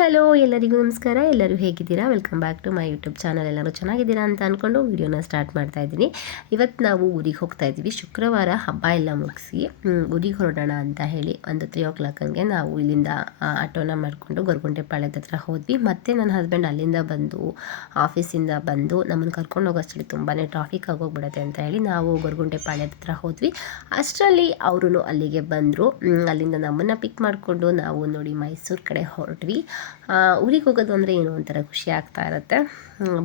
Hello ಎಲ್ಲರಿಗೂ ನಮಸ್ಕಾರ. ಎಲ್ಲರೂ ಹೇಗಿದ್ದೀರಾ? Welcome back to my YouTube channel. ಎಲ್ಲರೂ ಚೆನ್ನಾಗಿದ್ದೀರಾ ಅಂತ ಅಂದ್ಕೊಂಡು ವಿಡಿಯೋನ ಸ್ಟಾರ್ಟ್ ಮಾಡ್ತಾ ಇದ್ದೀನಿ. ಇವತ್ತು ನಾವು ಊರಿಗೆ ಹೋಗ್ತಾ ಇದ್ದೀವಿ. ಶುಕ್ರವಾರ ಹಬ್ಬ ಎಲ್ಲ ಮುಗಿಸಿ ಊರಿಗೆ ಹೊರಡೋಣ ಅಂತ ಹೇಳಿ ಒಂದು 3 ಹಂಗೆ ನಾವು ಇಲ್ಲಿಂದ ಆಟೋನ ಮಾಡಿಕೊಂಡು ಗೊರಗುಂಟೆಪಾಳ್ಯದ ಹತ್ರ ಹೋದ್ವಿ. ಮತ್ತು ನನ್ನ ಹಸ್ಬೆಂಡ್ ಅಲ್ಲಿಂದ ಬಂದು ಆಫೀಸಿಂದ ಬಂದು ನಮ್ಮನ್ನು ಕರ್ಕೊಂಡು ಹೋಗೋಷ್ಟರಲ್ಲಿ ತುಂಬಾ ಟ್ರಾಫಿಕ್ ಆಗೋಗ್ಬಿಡುತ್ತೆ ಅಂತ ಹೇಳಿ ನಾವು ಗೊರಗುಂಟೆಪಾಳ್ಯದ ಹತ್ರ ಹೋದ್ವಿ. ಅಷ್ಟರಲ್ಲಿ ಅವರು ಅಲ್ಲಿಗೆ ಬಂದರು. ಅಲ್ಲಿಂದ ನಮ್ಮನ್ನು ಪಿಕ್ ಮಾಡಿಕೊಂಡು ನಾವು ನೋಡಿ ಮೈಸೂರು ಕಡೆ ಹೊರಟ್ವಿ. ಊರಿಗೆ ಹೋಗೋದು ಅಂದರೆ ಏನೋ ಒಂಥರ ಖುಷಿ ಆಗ್ತಾ ಇರುತ್ತೆ.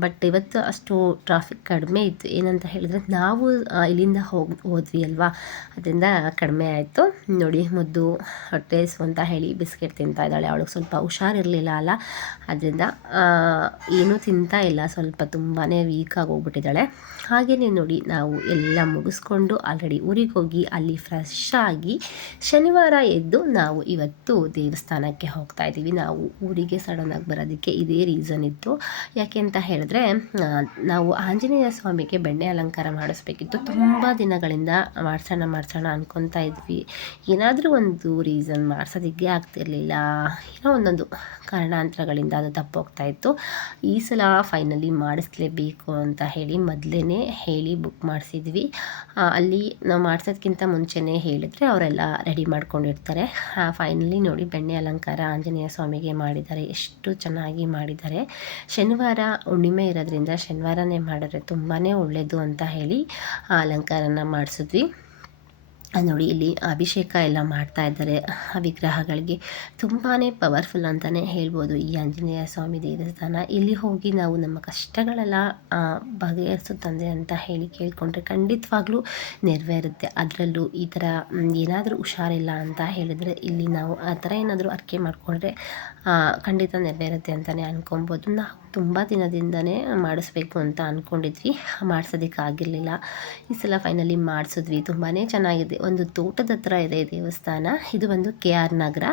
ಬಟ್ ಇವತ್ತು ಅಷ್ಟು ಟ್ರಾಫಿಕ್ ಕಡಿಮೆ ಇತ್ತು. ಏನಂತ ಹೇಳಿದ್ರೆ ನಾವು ಇಲ್ಲಿಂದ ಹೋದ್ವಿ ಅಲ್ವಾ, ಅದರಿಂದ ಕಡಿಮೆ ಆಯಿತು. ನೋಡಿ ಮುದ್ದು ಹೊಟ್ಟೆಸು ಅಂತ ಹೇಳಿ ಬಿಸ್ಕೆಟ್ ತಿಂತಾ ಇದ್ದಾಳೆ. ಅವಳಿಗೆ ಸ್ವಲ್ಪ ಹುಷಾರಿರಲಿಲ್ಲ ಅಲ್ಲ, ಅದರಿಂದ ಏನೂ ತಿಂತಾ ಇಲ್ಲ, ಸ್ವಲ್ಪ ತುಂಬಾ ವೀಕಾಗಿ ಹೋಗ್ಬಿಟ್ಟಿದ್ದಾಳೆ. ಹಾಗೆಯೇ ನೋಡಿ ನಾವು ಎಲ್ಲ ಮುಗಿಸ್ಕೊಂಡು ಆಲ್ರೆಡಿ ಊರಿಗೆ ಹೋಗಿ ಅಲ್ಲಿ ಫ್ರೆಶ್ ಆಗಿ ಶನಿವಾರ ಎದ್ದು ನಾವು ಇವತ್ತು ದೇವಸ್ಥಾನಕ್ಕೆ ಹೋಗ್ತಾ ಇದ್ದೀವಿ. ನಾವು ಊರಿಗೆ ಸಡನ್ನಾಗಿ ಬರೋದಕ್ಕೆ ಇದೇ ರೀಸನ್ ಇತ್ತು. ಯಾಕೆ ಅಂತ ಹೇಳಿದ್ರೆ ನಾವು ಆಂಜನೇಯ ಸ್ವಾಮಿಗೆ ಬೆಣ್ಣೆ ಅಲಂಕಾರ ಮಾಡಿಸ್ಬೇಕಿತ್ತು. ತುಂಬ ದಿನಗಳಿಂದ ಮಾಡಿಸೋಣ ಅನ್ಕೊತಾ ಇದ್ವಿ. ಏನಾದರೂ ಒಂದು ರೀಸನ್ ಮಾಡಿಸೋದಕ್ಕೆ ಆಗ್ತಿರ್ಲಿಲ್ಲ, ಏನೋ ಒಂದೊಂದು ಕಾರಣಾಂತರಗಳಿಂದ ಅದು ತಪ್ಪೋಗ್ತಾ ಇತ್ತು. ಈ ಸಲ ಫೈನಲಿ ಮಾಡಿಸ್ಲೇಬೇಕು ಅಂತ ಹೇಳಿ ಮೊದಲೇ ಹೇಳಿ ಬುಕ್ ಮಾಡಿಸಿದ್ವಿ. ಅಲ್ಲಿ ನಾವು ಮಾಡಿಸೋದಕ್ಕಿಂತ ಮುಂಚೆನೇ ಹೇಳಿದರೆ ಅವರೆಲ್ಲ ರೆಡಿ ಮಾಡ್ಕೊಂಡಿರ್ತಾರೆ. ಫೈನಲಿ ನೋಡಿ ಬೆಣ್ಣೆ ಅಲಂಕಾರ ಆಂಜನೇಯ ಸ್ವಾಮಿಗೆ ಮಾಡಿದ್ದಾರೆ. ಎಷ್ಟು ಚೆನ್ನಾಗಿ ಮಾಡಿದ್ದಾರೆ. ಶನಿವಾರ ಹುಣ್ಣಿಮೆ ಇರೋದ್ರಿಂದ ಶನಿವಾರನೇ ಮಾಡಿದ್ರೆ ತುಂಬಾ ಒಳ್ಳೆಯದು ಅಂತ ಹೇಳಿ ಆ ಅಲಂಕಾರನ ಮಾಡಿಸಿದ್ವಿ. ನೋಡಿ ಇಲ್ಲಿ ಅಭಿಷೇಕ ಎಲ್ಲ ಮಾಡ್ತಾ ಇದ್ದಾರೆ ಆ ವಿಗ್ರಹಗಳಿಗೆ. ತುಂಬಾ ಪವರ್ಫುಲ್ ಅಂತಲೇ ಹೇಳ್ಬೋದು ಈ ಆಂಜನೇಯ ಸ್ವಾಮಿ ದೇವಸ್ಥಾನ. ಇಲ್ಲಿ ಹೋಗಿ ನಾವು ನಮ್ಮ ಕಷ್ಟಗಳೆಲ್ಲ ಬಗೆಹರಿಸು ತಂದೆ ಅಂತ ಹೇಳಿ ಕೇಳಿಕೊಂಡ್ರೆ ಖಂಡಿತವಾಗ್ಲೂ ನೆರವೇರುತ್ತೆ. ಅದರಲ್ಲೂ ಈ ಥರ ಏನಾದರೂ ಹುಷಾರಿಲ್ಲ ಅಂತ ಹೇಳಿದರೆ ಇಲ್ಲಿ ನಾವು ಆ ಥರ ಏನಾದರೂ ಅರ್ಕೆ ಮಾಡಿಕೊಂಡ್ರೆ ಖಂಡಿತ ನೆರವೇರುತ್ತೆ ಅಂತಲೇ ಅನ್ಕೊಬೋದು. ನಾವು ತುಂಬ ದಿನದಿಂದನೇ ಮಾಡಿಸ್ಬೇಕು ಅಂತ ಅಂದ್ಕೊಂಡಿದ್ವಿ, ಮಾಡಿಸೋದಕ್ಕಾಗಿರಲಿಲ್ಲ. ಈ ಸಲ ಫೈನಲಿ ಮಾಡಿಸಿದ್ವಿ. ತುಂಬಾ ಚೆನ್ನಾಗಿದೆ. ಒಂದು ತೋಟದ ಹತ್ರ ಇದೆ ದೇವಸ್ಥಾನ. ಇದು ಬಂದು KR ನಗರ.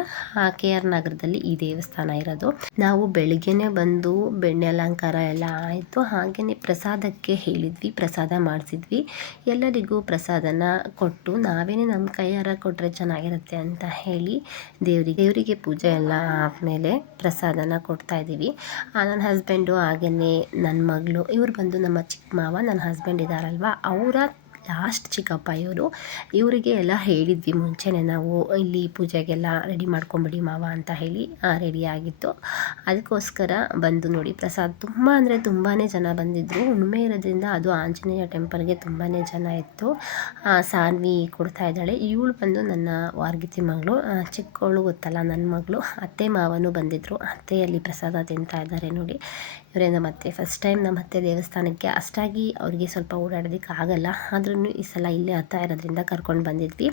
KR ನಗರದಲ್ಲಿ ಈ ದೇವಸ್ಥಾನ ಇರೋದು. ನಾವು ಬೆಳಿಗ್ಗೆನೆ ಬಂದು ಬೆಣ್ಣೆ ಅಲಂಕಾರ ಎಲ್ಲ ಆಯಿತು. ಹಾಗೆಯೇ ಪ್ರಸಾದಕ್ಕೆ ಹೇಳಿದ್ವಿ, ಪ್ರಸಾದ ಮಾಡಿಸಿದ್ವಿ. ಎಲ್ಲರಿಗೂ ಪ್ರಸಾದನ ಕೊಟ್ಟು ನಾವೇನೇ ನಮ್ಮ ಕೈಯಾರ ಕೊಟ್ಟರೆ ಚೆನ್ನಾಗಿರುತ್ತೆ ಅಂತ ಹೇಳಿ ದೇವರಿಗೆ ಪೂಜೆ ಎಲ್ಲ ಆದಮೇಲೆ ಪ್ರಸಾದನ ಕೊಡ್ತಾ ಇದ್ದೀವಿ. ನನ್ನ ಹಸ್ಬೆಂಡು ಹಾಗೆಯೇ ನನ್ನ ಮಗಳು, ಇವ್ರು ಬಂದು ನಮ್ಮ ಚಿಕ್ಕ ಮಾವ, ನನ್ನ ಹಸ್ಬೆಂಡ್ ಇದ್ದಾರಲ್ವ ಅವರ ಲಾಸ್ಟ್ ಚಿಕ್ಕಪ್ಪ ಇವರು. ಇವರಿಗೆ ಎಲ್ಲ ಹೇಳಿದ್ವಿ ಮುಂಚೆನೇ, ನಾವು ಇಲ್ಲಿ ಪೂಜೆಗೆಲ್ಲ ರೆಡಿ ಮಾಡ್ಕೊಂಬಿಡಿ ಮಾವ ಅಂತ ಹೇಳಿ ರೆಡಿ ಆಗಿತ್ತು. ಅದಕ್ಕೋಸ್ಕರ ಬಂದು ನೋಡಿ ಪ್ರಸಾದ ತುಂಬ ಅಂದರೆ ತುಂಬಾ ಜನ ಬಂದಿದ್ದರು. ಹುಣ್ಣಿಮೆ ಇರೋದ್ರಿಂದ ಅದು ಆಂಜನೇಯ ಟೆಂಪಲ್ಗೆ ತುಂಬಾ ಜನ ಇತ್ತು. ಸಾನ್ವಿ ಕೊಡ್ತಾ ಇದ್ದಾಳೆ. ಇವಳು ಬಂದು ನನ್ನ ವಾರ್ಗಿತಿ ಮಗಳು, ಚಿಕ್ಕವಳು ಗೊತ್ತಲ್ಲ ನನ್ನ ಮಗಳು. ಅತ್ತೆ ಮಾವನೂ ಬಂದಿದ್ದರು. ಅತ್ತೆಯಲ್ಲಿ ಪ್ರಸಾದ ತಿಂತಾ ಇದ್ದಾರೆ ನೋಡಿ. ಇವರೇ ನಮ್ಮ ಅತ್ತೆ. ಫಸ್ಟ್ ಟೈಮ್ ನಮ್ಮ ಅತ್ತೆ ದೇವಸ್ಥಾನಕ್ಕೆ. ಅಷ್ಟಾಗಿ ಅವರಿಗೆ ಸ್ವಲ್ಪ ಓಡಾಡೋದಕ್ಕೆ ಆಗಲ್ಲ, ಆದ್ರೂ ಈ ಸಲ ಇಲ್ಲೇ ಹತ್ತ ಇರೋದ್ರಿಂದ ಕರ್ಕೊಂಡು ಬಂದಿದ್ವಿ.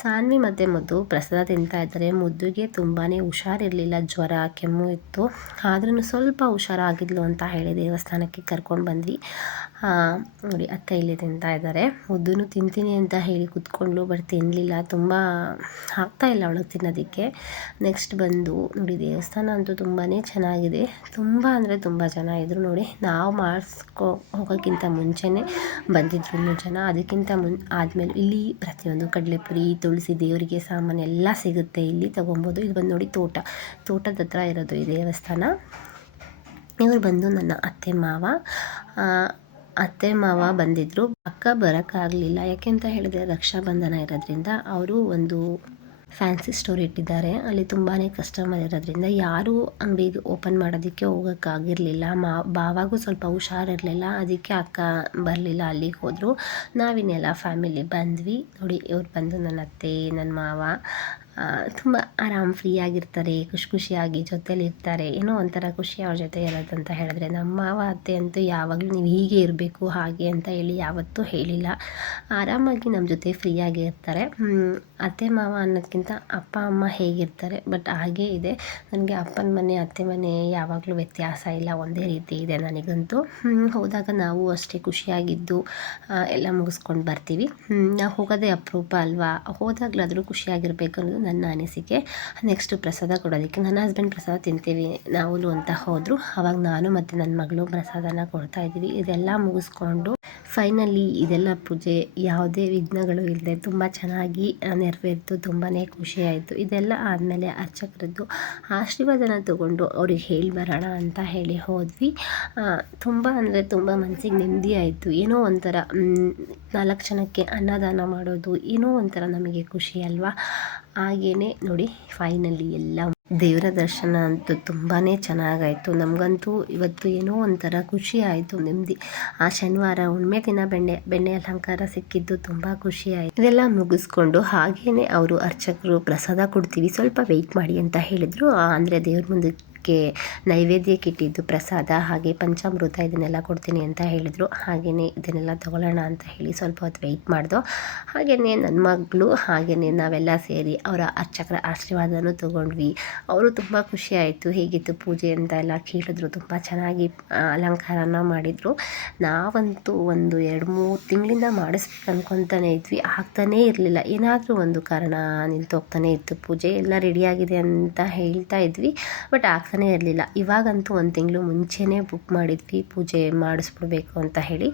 ಸಾನ್ವಿ ಮತ್ತು ಮುದ್ದು ಪ್ರಸಾದ ತಿಂತಾ ಇದ್ದಾರೆ. ಮುದ್ದುಗೆ ತುಂಬಾ ಹುಷಾರಿರಲಿಲ್ಲ, ಜ್ವರ ಕೆಮ್ಮು ಇತ್ತು. ಆದ್ರೂ ಸ್ವಲ್ಪ ಹುಷಾರಾಗಿದ್ಲು ಅಂತ ಹೇಳಿ ದೇವಸ್ಥಾನಕ್ಕೆ ಕರ್ಕೊಂಡು ಬಂದ್ವಿ. ನೋಡಿ ಅತ್ತೆ ಇಲ್ಲಿ ತಿಂತಾ ಇದ್ದಾರೆ. ಮುದ್ದೂ ತಿಂತೀನಿ ಅಂತ ಹೇಳಿ ಕೂತ್ಕೊಂಡ್ಲು, ಬಟ್ ತಿನ್ನಲಿಲ್ಲ. ತುಂಬ ಆಗ್ತಾಯಿಲ್ಲ ಅವಳಿಗೆ ತಿನ್ನೋದಕ್ಕೆ. ನೆಕ್ಸ್ಟ್ ಬಂದು ನೋಡಿ ದೇವಸ್ಥಾನ ಅಂತೂ ತುಂಬಾ ಚೆನ್ನಾಗಿದೆ. ತುಂಬ ಅಂದರೆ ತುಂಬ ಜನ ಇದ್ದರು ನೋಡಿ. ನಾವು ಹೋಗೋಕ್ಕಿಂತ ಮುಂಚೆನೇ ಬಂದಿದ್ರು ಇನ್ನೂ ಜನ. ಅದಕ್ಕಿಂತ ಆದಮೇಲೆ ಇಲ್ಲಿ ಪ್ರತಿಯೊಂದು ಕಡಲೆಪುರಿ, ತುಳಸಿ ದೇವರಿಗೆ ಸಾಮಾನು ಎಲ್ಲ ಸಿಗುತ್ತೆ, ಇಲ್ಲಿ ತೊಗೊಬೋದು. ಇದು ಬಂದು ನೋಡಿ ತೋಟದ ಹತ್ರ ಇರೋದು ಈ ದೇವಸ್ಥಾನ. ಇವರು ಬಂದು ನನ್ನ ಅತ್ತೆ ಮಾವ ಬಂದಿದ್ದರು. ಅಕ್ಕ ಬರೋಕ್ಕಾಗಲಿಲ್ಲ. ಯಾಕೆಂತ ಹೇಳಿದ್ರೆ ರಕ್ಷಾಬಂಧನ ಇರೋದ್ರಿಂದ ಅವರು ಒಂದು ಫ್ಯಾನ್ಸಿ ಸ್ಟೋರ್ ಇಟ್ಟಿದ್ದಾರೆ. ಅಲ್ಲಿ ತುಂಬಾ ಕಸ್ಟಮರ್ ಇರೋದ್ರಿಂದ ಯಾರೂ ಅಂಗಡಿ ಓಪನ್ ಮಾಡೋದಕ್ಕೆ ಹೋಗೋಕ್ಕಾಗಿರಲಿಲ್ಲ. ಬಾವಾಗೂ ಸ್ವಲ್ಪ ಹುಷಾರಿರಲಿಲ್ಲ, ಅದಕ್ಕೆ ಅಕ್ಕ ಬರಲಿಲ್ಲ, ಅಲ್ಲಿಗೆ ಹೋದರು. ನಾವಿನ್ನೆಲ್ಲ ಫ್ಯಾಮಿಲಿ ಬಂದ್ವಿ. ನೋಡಿ ಇವ್ರು ಬಂದು ನನ್ನ ಅತ್ತೆ, ನನ್ನ ಮಾವ ತುಂಬ ಆರಾಮ್ ಫ್ರೀಯಾಗಿರ್ತಾರೆ, ಖುಷಿಯಾಗಿ ಜೊತೇಲಿರ್ತಾರೆ. ಏನೋ ಒಂಥರ ಖುಷಿ ಅವ್ರ ಜೊತೆ ಇರೋದಂತ ಹೇಳಿದ್ರೆ. ನಮ್ಮ ಮಾವ ಅತ್ತೆ ಅಂತೂ ಯಾವಾಗಲೂ ನೀವು ಹೀಗೆ ಇರಬೇಕು ಹಾಗೆ ಅಂತ ಹೇಳಿ ಯಾವತ್ತೂ ಹೇಳಿಲ್ಲ. ಆರಾಮಾಗಿ ನಮ್ಮ ಜೊತೆ ಫ್ರೀಯಾಗಿ ಇರ್ತಾರೆ. ಅತ್ತೆ ಮಾವ ಅನ್ನೋದಕ್ಕಿಂತ ಅಪ್ಪ ಅಮ್ಮ ಹೇಗಿರ್ತಾರೆ, ಬಟ್ ಹಾಗೇ ಇದೆ. ನನಗೆ ಅಪ್ಪನ ಮನೆ ಅತ್ತೆ ಮನೆ ಯಾವಾಗಲೂ ವ್ಯತ್ಯಾಸ ಇಲ್ಲ, ಒಂದೇ ರೀತಿ ಇದೆ ನನಗಂತೂ. ಹೋದಾಗ ನಾವು ಅಷ್ಟೇ ಖುಷಿಯಾಗಿದ್ದು ಎಲ್ಲ ಮುಗಿಸ್ಕೊಂಡು ಬರ್ತೀವಿ. ನಾವು ಹೋಗೋದೇ ಅಪರೂಪ ಅಲ್ವಾ, ಹೋದಾಗಲಾದರೂ ಖುಷಿಯಾಗಿರ್ಬೇಕು ಅನ್ನೋದು ನನ್ನ ಅನಿಸಿಕೆ. ನೆಕ್ಸ್ಟು ಪ್ರಸಾದ ಕೊಡೋದಕ್ಕೆ ನನ್ನ ಹಸ್ಬೆಂಡ್ ಪ್ರಸಾದ ತಿಂತೀವಿ ನಾವು ಅಂತ ಹೋದರು. ಆವಾಗ ನಾನು ಮತ್ತು ನನ್ನ ಮಗಳು ಪ್ರಸಾದನ ಕೊಡ್ತಾಯಿದ್ದೀವಿ. ಇದೆಲ್ಲ ಮುಗಿಸ್ಕೊಂಡು ಫೈನಲಿ ಇದೆಲ್ಲ ಪೂಜೆ ಯಾವುದೇ ವಿಘ್ನಗಳು ಇಲ್ಲದೆ ತುಂಬ ಚೆನ್ನಾಗಿ ನೆರವೇರಿತು. ತುಂಬಾ ಖುಷಿಯಾಯಿತು. ಇದೆಲ್ಲ ಆದಮೇಲೆ ಅರ್ಚಕರದ್ದು ಆಶೀರ್ವಾದನ ತಗೊಂಡು ಅವ್ರಿಗೆ ಹೇಳಿ ಬರೋಣ ಅಂತ ಹೇಳಿ ಹೋದ್ವಿ. ತುಂಬ ಅಂದರೆ ತುಂಬ ಮನಸ್ಸಿಗೆ ನೆಮ್ಮದಿ ಆಯಿತು. ಏನೋ ಒಂಥರ 4 ಜನಕ್ಕೆ ಅನ್ನದಾನ ಮಾಡೋದು ಏನೋ ಒಂಥರ ನಮಗೆ ಖುಷಿ ಅಲ್ವಾ. ಹಾಗೆಯೇ ನೋಡಿ ಫೈನಲಿ ಎಲ್ಲ ದೇವರ ದರ್ಶನ ಅಂತೂ ತುಂಬಾ ಚೆನ್ನಾಗಾಯಿತು. ನಮಗಂತೂ ಇವತ್ತು ಏನೋ ಒಂಥರ ಖುಷಿ ಆಯಿತು, ನೆಮ್ಮದಿ. ಆ ಶನಿವಾರ ಹುಣ್ಣಿಮೆ ದಿನ ಬೆಣ್ಣೆ ಅಲಂಕಾರ ಸಿಕ್ಕಿದ್ದು ತುಂಬ ಖುಷಿ ಆಯಿತು. ಇದೆಲ್ಲ ಮುಗಿಸ್ಕೊಂಡು ಹಾಗೇ ಅವರು ಅರ್ಚಕರು ಪ್ರಸಾದ ಕೊಡ್ತೀವಿ ಸ್ವಲ್ಪ ವೆಯ್ಟ್ ಮಾಡಿ ಅಂತ ಹೇಳಿದರು. ಅಂದರೆ ದೇವ್ರ ಮುಂದಕ್ಕೆ ನೈವೇದ್ಯಕ್ಕೆ ಇಟ್ಟಿದ್ದು ಪ್ರಸಾದ ಹಾಗೆ ಪಂಚಾಮೃತ ಇದನ್ನೆಲ್ಲ ಕೊಡ್ತೀನಿ ಅಂತ ಹೇಳಿದರು. ಹಾಗೆಯೇ ಇದನ್ನೆಲ್ಲ ತೊಗೊಳ್ಳೋಣ ಅಂತ ಹೇಳಿ ಸ್ವಲ್ಪ ಹೊತ್ತು ವೆಯ್ಟ್ ಮಾಡ್ದೋ. ಹಾಗೆಯೇ ನನ್ನ ಮಗಳು ಹಾಗೆಯೇ ನಾವೆಲ್ಲ ಸೇರಿ ಅವರ ಅರ್ಚಕರ ಆಶೀರ್ವಾದನೂ ತೊಗೊಂಡ್ವಿ. ಅವರು ತುಂಬ ಖುಷಿ ಆಯಿತು, ಹೇಗಿತ್ತು ಪೂಜೆ ಅಂತ ಎಲ್ಲ ಕೇಳಿದ್ರು. ತುಂಬ ಚೆನ್ನಾಗಿ ಅಲಂಕಾರನ ಮಾಡಿದರು. ನಾವಂತೂ ಒಂದು 2-3 ತಿಂಗಳಿಂದ ಮಾಡಿಸ್ಬೇಕು ಅಂದ್ಕೊತಾನೆ ಇದ್ವಿ, ಆಗ್ತಾನೇ ಇರಲಿಲ್ಲ. ಏನಾದರೂ ಒಂದು ಕಾರಣ ನಿಂತೋಗ್ತಾನೆ ಇತ್ತು. ಪೂಜೆ ಎಲ್ಲ ರೆಡಿಯಾಗಿದೆ ಅಂತ ಹೇಳ್ತಾ ಇದ್ವಿ, ಬಟ್ ಆಗ್ತಾನೇ ಇರಲಿಲ್ಲ. ಇವಾಗಂತೂ 1 ತಿಂಗಳು ಮುಂಚೆನೇ ಬುಕ್ ಮಾಡಿದ್ವಿ ಪೂಜೆ ಮಾಡಿಸ್ಬಿಡ್ಬೇಕು ಅಂತ ಹೇಳಿ.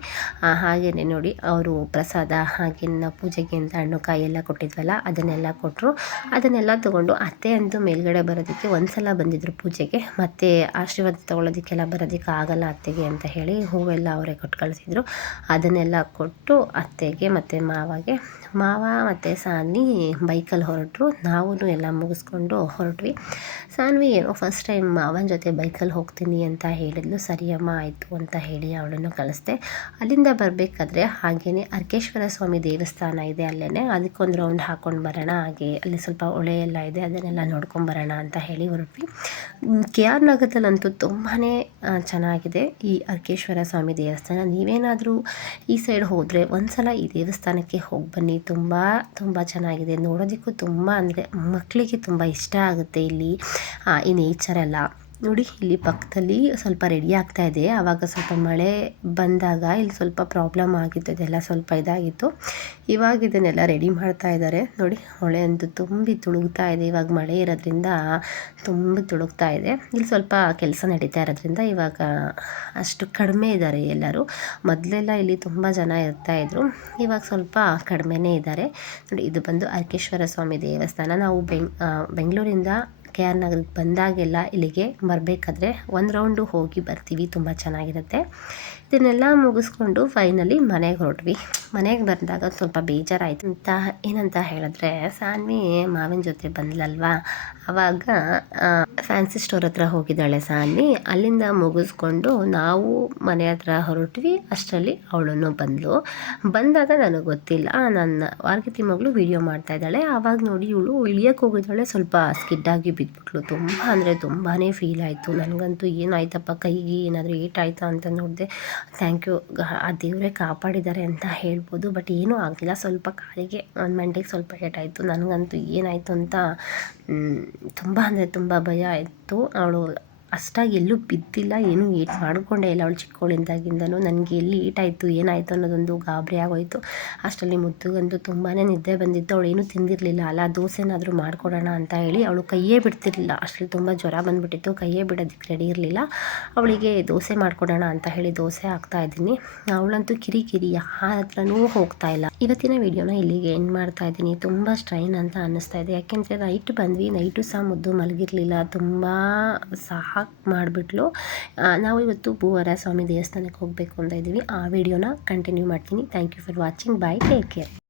ಹಾಗೆಯೇ ನೋಡಿ ಅವರು ಪ್ರಸಾದ ಹಾಗೆ ನಾವು ಪೂಜೆಗೆ ಅಂತ ಹಣ್ಣು ಕಾಯಿ ಎಲ್ಲ ಕೊಟ್ಟಿದ್ವಲ್ಲ ಅದನ್ನೆಲ್ಲ ಕೊಟ್ಟರು. ಅದನ್ನೆಲ್ಲ ತೊಗೊಂಡು ಅತ್ತೆ ಅಂತೂ ಮೇಲ್ಗಡೆ ಬರೋದಕ್ಕೆ ಒಂದು ಸಲ ಬಂದಿದ್ದರು ಪೂಜೆಗೆ, ಮತ್ತು ಆಶೀರ್ವಾದ ತೊಗೊಳ್ಳೋದಕ್ಕೆಲ್ಲ ಬರೋದಕ್ಕೆ ಆಗಲ್ಲ ಅತ್ತೆಗೆ ಅಂತ ಹೇಳಿ ಹೂವೆಲ್ಲ ಅವರೇ ಕೊಟ್ಟು ಕಳಿಸಿದ್ರು. ಅದನ್ನೆಲ್ಲ ಕೊಟ್ಟು ಅತ್ತೆಗೆ ಮತ್ತು ಮಾವ ಮತ್ತು ಸಾನ್ವಿ ಬೈಕಲ್ಲಿ ಹೊರಟರು. ನಾವು ಎಲ್ಲ ಮುಗಿಸ್ಕೊಂಡು ಹೊರಟ್ವಿ. ಸಾನ್ವಿ ಏನೋ ಫಸ್ಟ್ ಟೈಮ್ ಮಾವನ ಜೊತೆ ಬೈಕಲ್ಲಿ ಹೋಗ್ತೀನಿ ಅಂತ ಹೇಳಿದ್ಲು. ಸರಿಯಮ್ಮ ಆಯಿತು ಅಂತ ಹೇಳಿ ಅವಳನ್ನು ಕಳಿಸ್ದೆ. ಅಲ್ಲಿಂದ ಬರಬೇಕಾದ್ರೆ ಹಾಗೆಯೇ ಅರ್ಕೇಶ್ವರ ಸ್ವಾಮಿ ದೇವಸ್ಥಾನ ಇದೆ ಅಲ್ಲೇ, ಅದಕ್ಕೊಂದು ರೌಂಡ್ ಹಾಕ್ಕೊಂಡು ಬರೋಣ, ಹಾಗೆ ಅಲ್ಲಿ ಸ್ವಲ್ಪ ಹೊಳೆ ಎಲ್ಲ ಇದೆ ಅದನ್ನೆಲ್ಲ ನೋಡ್ಕೊಂಬರೋಣ ಅಂತ ಹೇಳಿ ಹೊರಟ್ವಿ. KR ನಗರದಲ್ಲಂತೂ ತುಂಬಾ ಚೆನ್ನಾಗಿದೆ ಈ ಅರ್ಕೇಶ್ವರ ಸ್ವಾಮಿ ದೇವಸ್ಥಾನ. ನೀವೇನಾದರೂ ಈ ಸೈಡ್ ಹೋದರೆ ಒಂದು ಸಲ ಈ ದೇವಸ್ಥಾನಕ್ಕೆ ಹೋಗಿ ಬನ್ನಿ. ತುಂಬ ಚೆನ್ನಾಗಿದೆ, ನೋಡೋದಕ್ಕೂ ತುಂಬ ಅಂದರೆ ಮಕ್ಕಳಿಗೆ ತುಂಬ ಇಷ್ಟ ಆಗುತ್ತೆ ಇಲ್ಲಿ ಈ ನೇಚರೆಲ್ಲ. ನೋಡಿ ಇಲ್ಲಿ ಪಕ್ಕದಲ್ಲಿ ಸ್ವಲ್ಪ ರೆಡಿ ಆಗ್ತಾ ಇದೆ. ಆವಾಗ ಸ್ವಲ್ಪ ಮಳೆ ಬಂದಾಗ ಇಲ್ಲಿ ಸ್ವಲ್ಪ ಪ್ರಾಬ್ಲಮ್ ಆಗಿತ್ತು, ಇದೆಲ್ಲ ಸ್ವಲ್ಪ ಇದಾಗಿತ್ತು. ಇವಾಗ ಇದನ್ನೆಲ್ಲ ರೆಡಿ ಮಾಡ್ತಾ ಇದ್ದಾರೆ. ನೋಡಿ ಹೊಳೆ ಅಂತೂ ತುಂಬಿ ತುಳುಗ್ತಾ ಇದೆ. ಇವಾಗ ಮಳೆ ಇರೋದ್ರಿಂದ ತುಂಬಿ ತುಳುಗ್ತಾ ಇದೆ. ಇಲ್ಲಿ ಸ್ವಲ್ಪ ಕೆಲಸ ನಡೀತಾ ಇರೋದ್ರಿಂದ ಇವಾಗ ಅಷ್ಟು ಕಡಿಮೆ ಇದ್ದಾರೆ ಎಲ್ಲರೂ. ಮೊದಲೆಲ್ಲ ಇಲ್ಲಿ ತುಂಬ ಜನ ಇರ್ತಾಯಿದ್ರು, ಇವಾಗ ಸ್ವಲ್ಪ ಕಡಿಮೆನೇ ಇದ್ದಾರೆ. ನೋಡಿ ಇದು ಬಂದು ಅರ್ಕೇಶ್ವರ ಸ್ವಾಮಿ ದೇವಸ್ಥಾನ. ನಾವು ಬೆಂಗಳೂರಿಂದ KR ನಗರಕ್ಕೆ ಬಂದಾಗೆಲ್ಲ ಇಲ್ಲಿಗೆ ಬರಬೇಕಾದ್ರೆ ಒಂದು ರೌಂಡು ಹೋಗಿ ಬರ್ತೀವಿ, ತುಂಬ ಚೆನ್ನಾಗಿರುತ್ತೆ. ಇದನ್ನೆಲ್ಲ ಮುಗಿಸ್ಕೊಂಡು ಫೈನಲಿ ಮನೆಗೆ ಹೊರಟ್ವಿ. ಮನೆಗೆ ಬಂದಾಗ ಸ್ವಲ್ಪ ಬೇಜಾರಾಯಿತು ಏನಂತ ಹೇಳಿದ್ರೆ, ಸಾನ್ವಿ ಮಾವಿನ ಜೊತೆ ಬಂದ್ಲಲ್ವಾ, ಆವಾಗ ಫ್ಯಾನ್ಸಿ ಸ್ಟೋರ್ ಹತ್ರ ಹೋಗಿದ್ದಾಳೆ ಸಾನ್ವಿ. ಅಲ್ಲಿಂದ ಮುಗಿಸ್ಕೊಂಡು ನಾವು ಮನೆ ಹತ್ರ ಹೊರಟ್ವಿ. ಅಷ್ಟರಲ್ಲಿ ಅವಳನ್ನು ಬಂದಾಗ ನನಗೆ ಗೊತ್ತಿಲ್ಲ, ನನ್ನ ವಾರ್ಗಿತಿ ಮಗಳು ವೀಡಿಯೋ ಮಾಡ್ತಾ ಇದ್ದಾಳೆ. ಆವಾಗ ನೋಡಿ ಇವಳು ಇಳಿಯೋಕ್ಕೆ ಹೋಗಿದ್ದಾಳೆ, ಸ್ವಲ್ಪ ಸ್ಕಿಡ್ಡಾಗಿ ಬಿದ್ದುಬಿಟ್ಲು. ತುಂಬ ಅಂದರೆ ತುಂಬಾ ಫೀಲ್ ಆಯಿತು ನನಗಂತೂ. ಏನಾಯ್ತಪ್ಪ ಕೈಗೆ ಏನಾದರೂ ಏಟಾಯ್ತಾ ಅಂತ ನೋಡಿದೆ. ಥ್ಯಾಂಕ್ ಯು, ಆ ದೇವರೇ ಕಾಪಾಡಿದ್ದಾರೆ ಅಂತ ಹೇಳ್ಬೋದು. ಬಟ್ ಏನೂ ಆಗಲಿಲ್ಲ, ಸ್ವಲ್ಪ ಕಾಲಿಗೆ ಒಂದು ಮಂಡಿಗೆ ಸ್ವಲ್ಪ ಏಟಾಯಿತು. ನನಗಂತೂ ಏನಾಯಿತು ಅಂತ ತುಂಬ ಅಂದರೆ ತುಂಬ ಭಯ ಆಯಿತು. ಅವಳು ಅಷ್ಟಾಗಿ ಎಲ್ಲೂ ಬಿದ್ದಿಲ್ಲ, ಏನೂ ಏಟ್ ಮಾಡಿಕೊಂಡೇ ಇಲ್ಲ ಅವಳು ಚಿಕ್ಕವಳಿಂದಾಗಿಂದನೂ. ನನಗೆ ಎಲ್ಲಿ ಏಟಾಯಿತು ಏನಾಯಿತು ಅನ್ನೋದೊಂದು ಗಾಬರಿ ಆಗೋಯಿತು. ಅಷ್ಟರಲ್ಲಿ ಮುದ್ದುಗಂತೂ ತುಂಬಾ ನಿದ್ದೆ ಬಂದಿತ್ತು. ಅವಳು ಏನೂ ತಿಂದಿರಲಿಲ್ಲ ಅಲ್ಲ, ದೋಸೆನಾದರೂ ಮಾಡಿಕೊಡೋಣ ಅಂತ ಹೇಳಿ ಅವಳು ಕೈಯೇ ಬಿಡ್ತಿರಲಿಲ್ಲ. ಅಷ್ಟರಲ್ಲಿ ತುಂಬ ಜ್ವರ ಬಂದುಬಿಟ್ಟಿತ್ತು, ಕೈಯೇ ಬಿಡೋದಕ್ಕೆ ರೆಡಿ ಇರಲಿಲ್ಲ. ಅವಳಿಗೆ ದೋಸೆ ಮಾಡಿಕೊಡೋಣ ಅಂತ ಹೇಳಿ ದೋಸೆ ಹಾಕ್ತಾಯಿದ್ದೀನಿ. ಅವಳಂತೂ ಕಿರಿಕಿರಿ, ಯಾರ ಹತ್ರನೂ ಹೋಗ್ತಾ ಇಲ್ಲ. ಇವತ್ತಿನ ವಿಡಿಯೋನ ಇಲ್ಲಿಗೆ ಎಂಡ್ ಮಾಡ್ತಾ ಇದ್ದೀನಿ. ತುಂಬ ಸ್ಟ್ರೈನ್ ಅಂತ ಅನ್ನಿಸ್ತಾ ಇದೆ, ಯಾಕೆಂದರೆ ನೈಟ್ ಬಂದ್ವಿ, ನೈಟು ಸಹ ಮುದ್ದು ಮಲಗಿರಲಿಲ್ಲ, ತುಂಬ ಸಾಕು ಮಾಡಿಬಿಟ್ಲು. ನಾವು ಇವತ್ತು ಭೂವರ ಸ್ವಾಮಿ ದೇವಸ್ಥಾನಕ್ಕೆ ಹೋಗಬೇಕು ಅಂತ ಇದ್ದೀವಿ. ಆ ವಿಡಿಯೋನ ಕಂಟಿನ್ಯೂ ಮಾಡ್ತೀನಿ. Thank you for watching. Bye, take care.